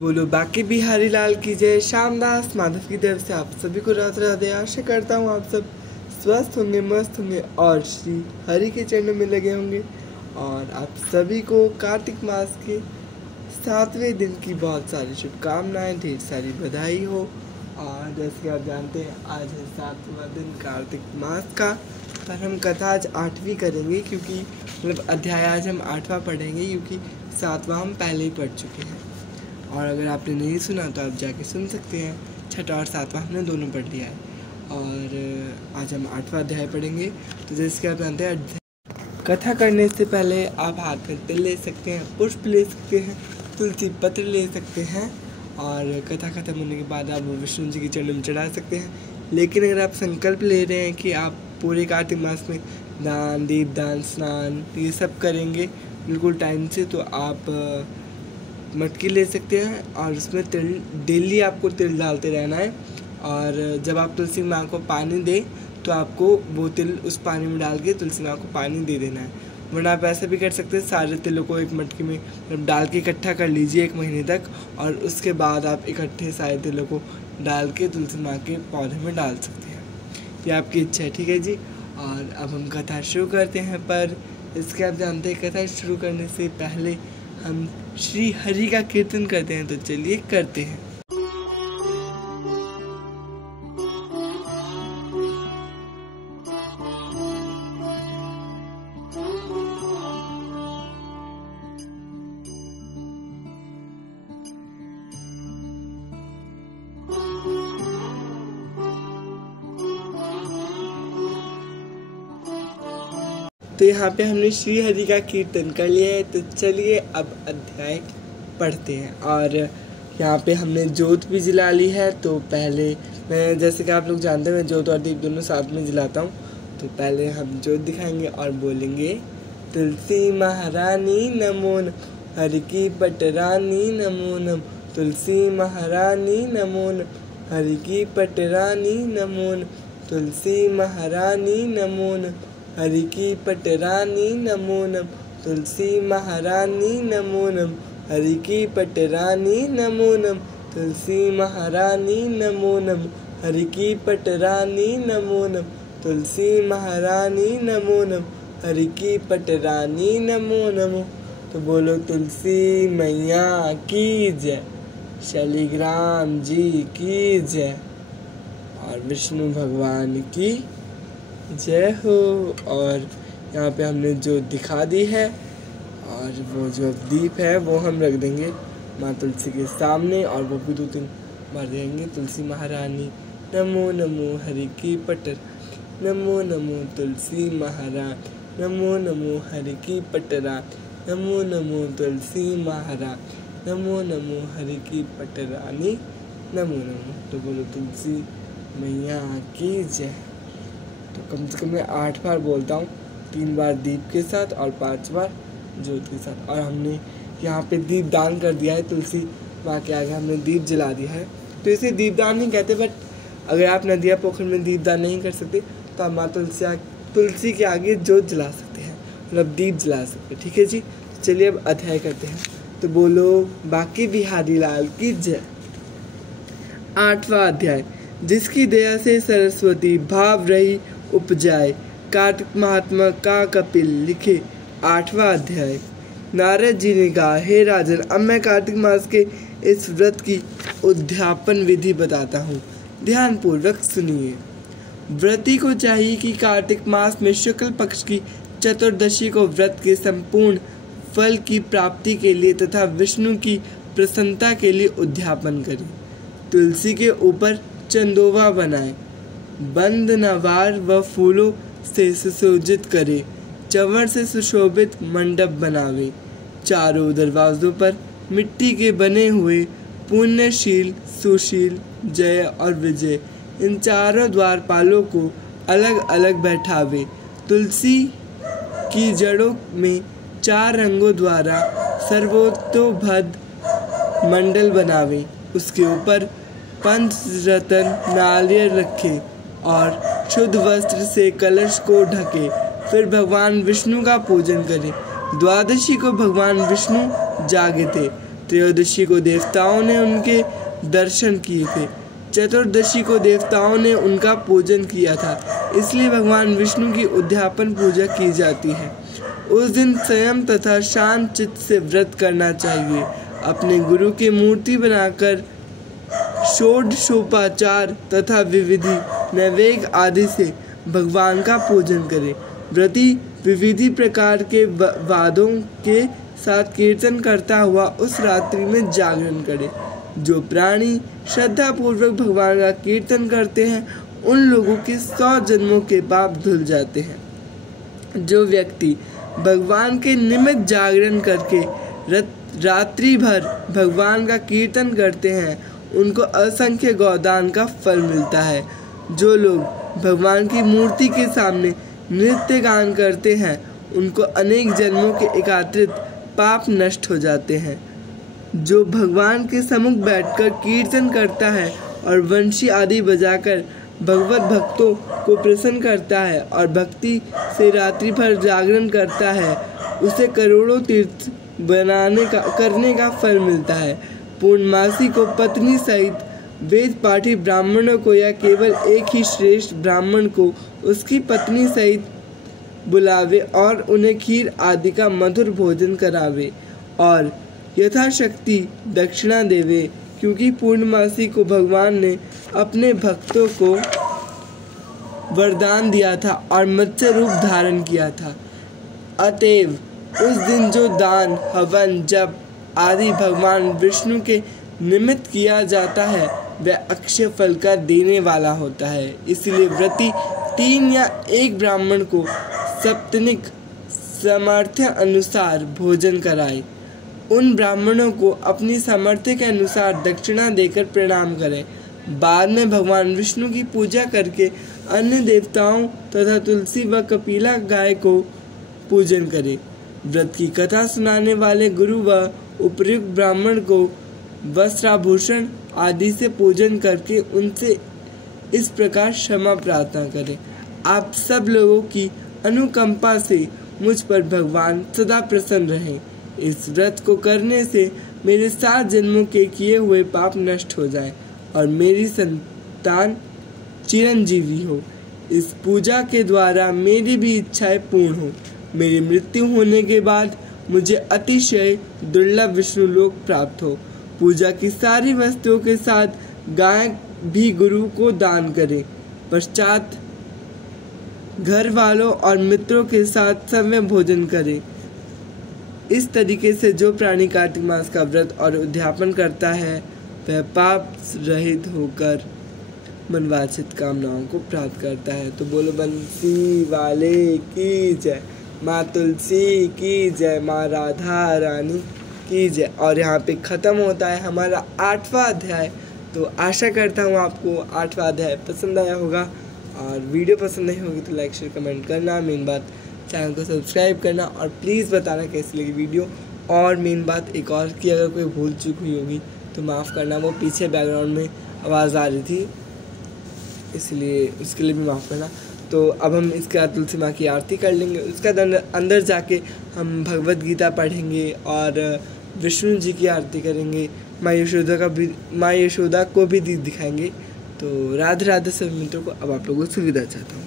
बोलो बाकी बिहारी लाल की जय। श्यामदास माधव की तरफ से आप सभी को राधे राधे। आशा करता हूँ आप सब स्वस्थ होंगे, मस्त होंगे और श्री हरि के चरणों में लगे होंगे। और आप सभी को कार्तिक मास के 7वें दिन की बहुत सारी शुभकामनाएं, ढेर सारी बधाई हो। और जैसे कि आप जानते हैं आज है 7वां दिन कार्तिक मास का, पर हम कथा आज 8वीं करेंगे क्योंकि मतलब अध्याय आज हम 8वां पढ़ेंगे क्योंकि 7वां हम पहले ही पढ़ चुके हैं। और अगर आपने नहीं सुना तो आप जाके सुन सकते हैं। 6वां और 7वां हमने दोनों पढ़ लिया है और आज हम 8वां अध्याय पढ़ेंगे। तो जैसे कि आप जानते हैं कथा करने से पहले आप हाथ में तिल ले सकते हैं, पुष्प ले सकते हैं, तुलसी पत्र ले सकते हैं और कथा खत्म होने के बाद आप विष्णु जी के चरणों में चढ़ा सकते हैं। लेकिन अगर आप संकल्प ले रहे हैं कि आप पूरे कार्तिक मास में दान, दीपदान, स्नान ये सब करेंगे बिल्कुल टाइम से, तो आप मटकी ले सकते हैं और उसमें तिल डेली आपको तिल डालते रहना है। और जब आप तुलसी माँ को पानी दें तो आपको वो तिल उस पानी में डाल के तुलसी माँ को पानी दे देना है। वरना आप ऐसा भी कर सकते हैं, सारे तिलों को एक मटकी में मतलब डाल के इकट्ठा कर लीजिए 1 महीने तक और उसके बाद आप इकट्ठे सारे तिलों को डाल के तुलसी माँ के पौधे में डाल सकते हैं। ये आपकी इच्छा है, ठीक है जी। और अब हम कथा शुरू करते हैं, पर इसके आप जानते हैं कथा शुरू करने से पहले हम श्री हरि का कीर्तन करते हैं, तो चलिए करते हैं। तो यहाँ पे हमने श्री हरि का कीर्तन कर लिया है, तो चलिए अब अध्याय पढ़ते हैं। और यहाँ पे हमने जोत भी जला ली है। तो पहले मैं, जैसे कि आप लोग जानते हैं, मैं जोत और दीप दोनों साथ में जलाता हूँ। तो पहले हम जोत दिखाएंगे और बोलेंगे तुलसी महारानी नमो नम, हरि की पटरानी नमो नम, तुलसी महारानी नमो नम, हरि की पटरानी नमो नम, तुलसी महारानी नमो नम, हरि की पटरानी नमो नम, तुलसी महारानी नमो नम, हरि की पटरानी नमो नम, तुलसी महारानी नमो नम, हरि की पटरानी नमो नम, तुलसी महारानी नमो नम, हरि की पटरानी नमो नमो। तो बोलो तुलसी मैया की जय, शालिग्राम जी की जय और विष्णु भगवान की जय हो। और यहाँ पे हमने जो दिखा दी है और वो जो दीप है वो हम रख देंगे माँ तुलसी के सामने और वो भी 2-3 बार देंगे। तुलसी महारानी नमो नमो, हरि की पटर नमो नमो, तुलसी महारानी नमो नमो, हरि की पटरा नमो नमो, तुलसी महारानी नमो नमो, हरि की पटरानी नमो नमो। तो बोलो तुलसी मैया की जय। तो कम से कम मैं 8 बार बोलता हूँ, 3 बार दीप के साथ और 5 बार ज्योत के साथ। और हमने यहाँ पे दीप दान कर दिया है, तुलसी माँ के आगे हमने दीप जला दिया है। तो इसे दीपदान नहीं कहते, बट अगर आप नदिया पोखर में दीपदान नहीं कर सकते तो आप माँ तुलसी के आगे ज्योत जला सकते हैं, मतलब दीप जला सकते हैं, ठीक है जी। तो चलिए अब अध्याय करते हैं। तो बोलो बाकी बिहारी लाल की जय। 8वां अध्याय, जिसकी दया से सरस्वती भाव रही उपजाए। कार्तिक महात्मा का कपिल लिखे। 8वां अध्याय। नारद जी ने कहा, हे राजन, अब मैं कार्तिक मास के इस व्रत की उद्यापन विधि बताता हूँ, ध्यान पूर्वक सुनिए। व्रती को चाहिए कि कार्तिक मास में शुक्ल पक्ष की चतुर्दशी को व्रत के संपूर्ण फल की प्राप्ति के लिए तथा विष्णु की प्रसन्नता के लिए उद्यापन करे। तुलसी के ऊपर चंदोवा बनाए, बंद नवार व फूलों से सुशोभित करे, चंवर से सुशोभित मंडप बनावे, चारों दरवाजों पर मिट्टी के बने हुए पुण्यशील, सुशील, जय और विजय इन चारों द्वारपालों को अलग अलग बैठावे। तुलसी की जड़ों में 4 रंगों द्वारा सर्वतोभद मंडल बनावे, उसके ऊपर पंचरत्न नारियल रखे और शुद्ध वस्त्र से कलश को ढके। फिर भगवान विष्णु का पूजन करें। द्वादशी को भगवान विष्णु जागे थे। त्रयोदशी को देवताओं ने उनके दर्शन किए थे। चतुर्दशी को देवताओं ने उनका पूजन किया था, इसलिए भगवान विष्णु की उद्यापन पूजा की जाती है। उस दिन संयम तथा शांत चित्त से व्रत करना चाहिए। अपने गुरु की मूर्ति बनाकर षोडशोपचार तथा विविधि नैवेद्य आदि से भगवान का पूजन करें। व्रती विविधि प्रकार के वादों के साथ कीर्तन करता हुआ उस रात्रि में जागरण करे। जो प्राणी श्रद्धा पूर्वक भगवान का कीर्तन करते हैं उन लोगों के 100 जन्मों के पाप धुल जाते हैं। जो व्यक्ति भगवान के निमित्त जागरण करके रात्रि भर भगवान का कीर्तन करते हैं उनको असंख्य गोदान का फल मिलता है। जो लोग भगवान की मूर्ति के सामने नृत्य गान करते हैं उनको अनेक जन्मों के एकात्रित पाप नष्ट हो जाते हैं। जो भगवान के सम्मुख बैठकर कीर्तन करता है और वंशी आदि बजाकर भगवत भक्तों को प्रसन्न करता है और भक्ति से रात्रि भर जागरण करता है उसे करोड़ों तीर्थ करने का फल मिलता है। पूर्णमासी को पत्नी सहित वेद पाठी ब्राह्मणों को या केवल एक ही श्रेष्ठ ब्राह्मण को उसकी पत्नी सहित बुलावे और उन्हें खीर आदि का मधुर भोजन करावे और यथाशक्ति दक्षिणा देवे, क्योंकि पूर्णमासी को भगवान ने अपने भक्तों को वरदान दिया था और मत्स्य रूप धारण किया था। अतएव उस दिन जो दान हवन जप आदि भगवान विष्णु के निमित्त किया जाता है वह अक्षय फल का देने वाला होता है। इसलिए व्रती 3 या 1 ब्राह्मण को सप्तनिक सामर्थ्य अनुसार भोजन कराए। उन ब्राह्मणों को अपनी सामर्थ्य के अनुसार दक्षिणा देकर प्रणाम करें। बाद में भगवान विष्णु की पूजा करके अन्य देवताओं तथा तुलसी व कपिला गाय को पूजन करें। व्रत की कथा सुनाने वाले गुरु व उपयुक्त ब्राह्मण को वस्त्राभूषण आदि से पूजन करके उनसे इस प्रकार क्षमा प्रार्थना करें। आप सब लोगों की अनुकंपा से मुझ पर भगवान सदा प्रसन्न रहें। इस व्रत को करने से मेरे 7 जन्मों के किए हुए पाप नष्ट हो जाएं और मेरी संतान चिरंजीवी हो। इस पूजा के द्वारा मेरी भी इच्छाएं पूर्ण हो। मेरी मृत्यु होने के बाद मुझे अतिशय दुर्लभ विष्णु लोक प्राप्त हो। पूजा की सारी वस्तुओं के साथ गाय भी गुरु को दान करें। पश्चात घर वालों और मित्रों के साथ समय भोजन करें। इस तरीके से जो प्राणी कार्तिक मास का व्रत और उद्यापन करता है वह पाप रहित होकर मनवांछित कामनाओं को प्राप्त करता है। तो बोलो बंसी वाले की जय, माँ तुलसी की जय, माँ राधा रानी की जय। और यहाँ पे ख़त्म होता है हमारा 8वां अध्याय। तो आशा करता हूँ आपको 8वां अध्याय पसंद आया होगा, और वीडियो पसंद नहीं होगी तो लाइक शेयर कमेंट करना। मेन बात चैनल को सब्सक्राइब करना और प्लीज़ बताना कैसी लगी वीडियो। और मेन बात एक और कि अगर कोई भूल चूक हुई होगी तो माफ़ करना, वो पीछे बैकग्राउंड में आवाज़ आ रही थी इसलिए उसके लिए भी माफ़ करना। तो अब हम इसके बाद तुलसी माँ की आरती कर लेंगे। उसके अंदर जाके हम भगवत गीता पढ़ेंगे और विष्णु जी की आरती करेंगे। माँ यशोदा को भी दिखाएंगे। तो राधे राधे सभी मित्रों को अब आप लोगों से विदा चाहता हूँ।